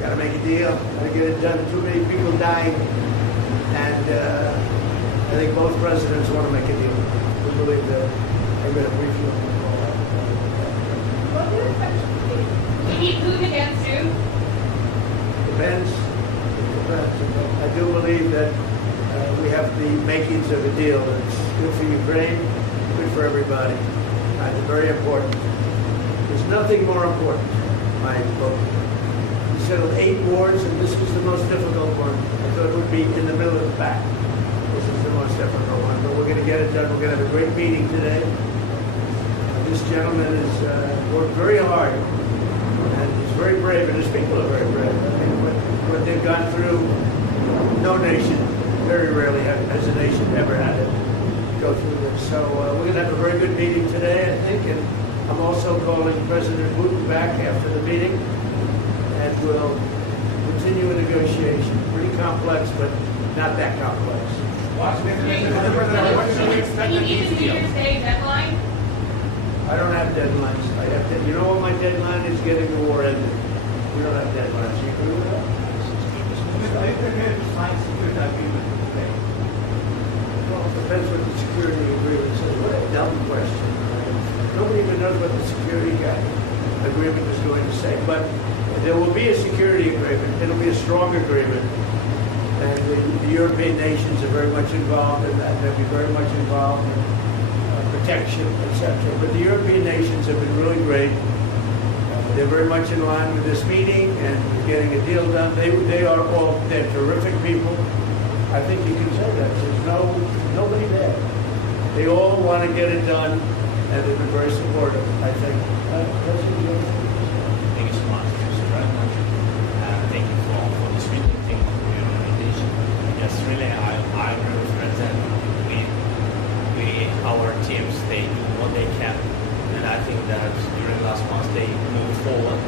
Got to make a deal. Got to get it done. Too many people dying, and I think both presidents want to make a deal. We believe that. I'm going to brief you on What do you expect? You need Putin again soon? Depends. It depends. I do believe that we have the makings of a deal that's good for Ukraine, good for everybody. It's very important. There's nothing more important, my book. We settled 8 wars, and this was the most difficult one. I thought it would be in the middle of the pack. This is the most difficult one, but we're going to get it done. We're going to have a great meeting today. This gentleman has worked very hard, and he's very brave, and his people are very brave. I mean, what they've gone through, no nation, very rarely has a nation ever had to go through this. So we're going to have a very good meeting today, I think, and I'm also calling President Putin back after the meeting, and we'll continue a negotiation. Pretty complex, but not that complex. Can you meet the New Year's Day deadline? I don't have deadlines. I have to, you know what my deadline is? Getting the war ended. We don't have deadlines. You agree with that? Well, it depends what the security agreement says. What a dumb question. Nobody even knows what the security agreement is going to say. But there will be a security agreement. It'll be a strong agreement. And the European nations are very much involved in that. They'll be very much involved in protection, etc. But the European nations have been really great. They're very much in line with this meeting and getting a deal done. They're terrific people. I think you can say that. There's nobody there. They all want to get it done, and they've been very supportive, I think. Thank you so much, Mr. President. Thank you for this meeting. Thank you for your invitation. Yes, really, I agree with President. Our teams, they do what they can. And I think that during the last month, they moved forward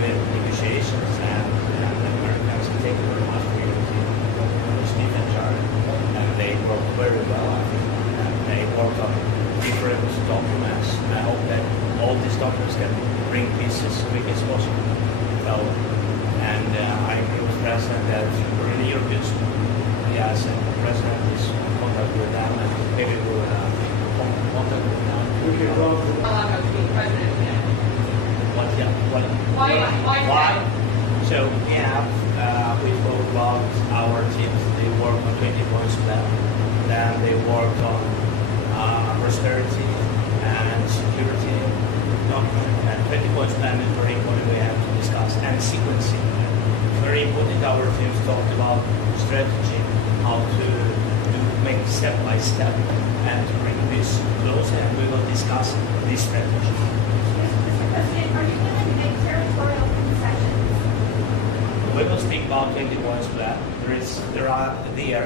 with negotiations, and the Americans, thank you very much for your team, Steve and Jared. And they worked very well, I think. And they worked on different documents. And I hope that all these documents can bring peace as quick as possible. So, and I agree with the President that we're in the European Union. Yes, and the President is in contact with them, and maybe we'll contact with them. We can go. Mar-a-Lago to be president again. Why? So we spoke about our teams. They work on 20 points plan. Then they work on prosperity and security document. And 20 points plan is very important. We have to discuss and sequencing. Very important. Our teams talked about strategy, how to make step by step and to bring this close, and we will discuss this strategy. Mr. President, are you going to make territorial concessions? We will speak about 20 points plan.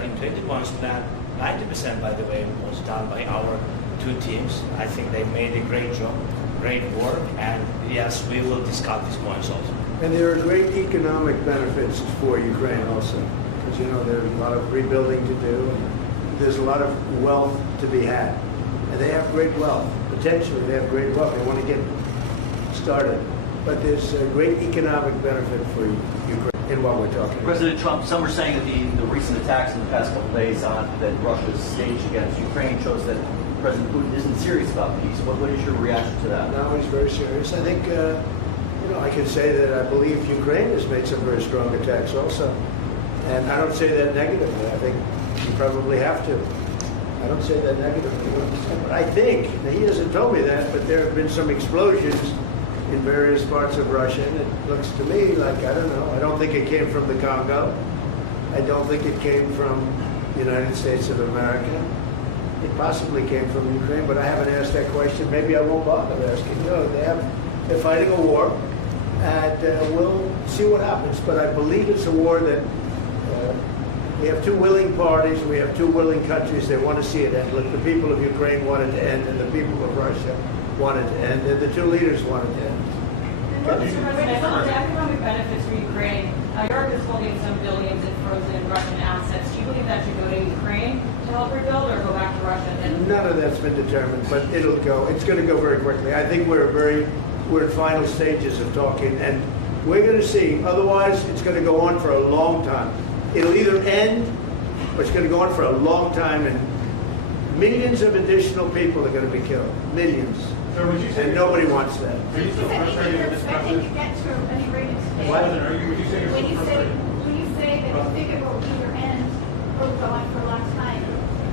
In 20 points plan, 90% by the way was done by our 2 teams. I think they made a great job, great work, and yes, we will discuss these points also. And there are great economic benefits for Ukraine also. Because, you know, there's a lot of rebuilding to do. And there's a lot of wealth to be had. And they have great wealth. Potentially, they have great wealth. They want to get started. But there's a great economic benefit for Ukraine in what we're talking about. President Trump, some are saying that the recent attacks in the past couple of days that Russia's staged against Ukraine shows that President Putin isn't serious about peace. What is your reaction to that? No, he's very serious. I think, I can say that I believe Ukraine has made some very strong attacks also. And I don't say that negatively. I think you probably have to. I don't say that negatively. But I think, he hasn't told me that, but there have been some explosions in various parts of Russia, and it looks to me like, I don't know, I don't think it came from the Congo. I don't think it came from the United States of America. It possibly came from Ukraine, but I haven't asked that question. Maybe I won't bother asking. They're fighting a war, and we'll see what happens. But I believe it's a war that we have 2 willing parties, we have 2 willing countries. They want to see it end. Look, the people of Ukraine want it to end, and the people of Russia want it to end, and the 2 leaders want it to end. Mr. President, on the economic benefits for Ukraine, Europe is holding some billions in frozen Russian assets. Do you believe that should go to Ukraine to help rebuild, or go back to Russia? None of that's been determined, but it'll go. It's going to go very quickly. I think we're we're in final stages of talking, and we're going to see. Otherwise, it's going to go on for a long time. It'll either end, or it's going to go on for a long time, and millions of additional people are going to be killed. Millions. So would you say And nobody wants that. Are you still frustrated with this process? Get to an agreement today. What? Would you say you're When still you say, frustrated? when you say that you think it will either end or go on for a long time,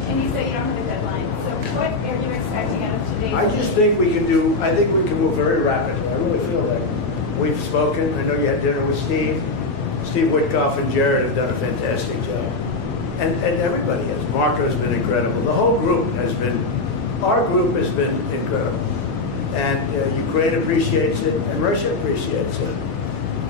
and you say you don't have a deadline, so what are you expecting out of today's? I just think we can move very rapidly. I really feel that. We've spoken. I know you had dinner with Steve. Steve Witkoff and Jared have done a fantastic job. And everybody has. Marco has been incredible. The whole group has been, our group has been incredible. And Ukraine appreciates it, and Russia appreciates it.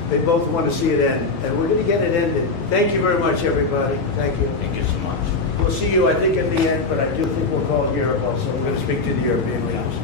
They both want to see it end, and we're going to get it ended. Thank you very much, everybody. Thank you. Thank you so much. We'll see you, I think, at the end, but I do think we'll call Europe also. We're going to speak to the European leaders.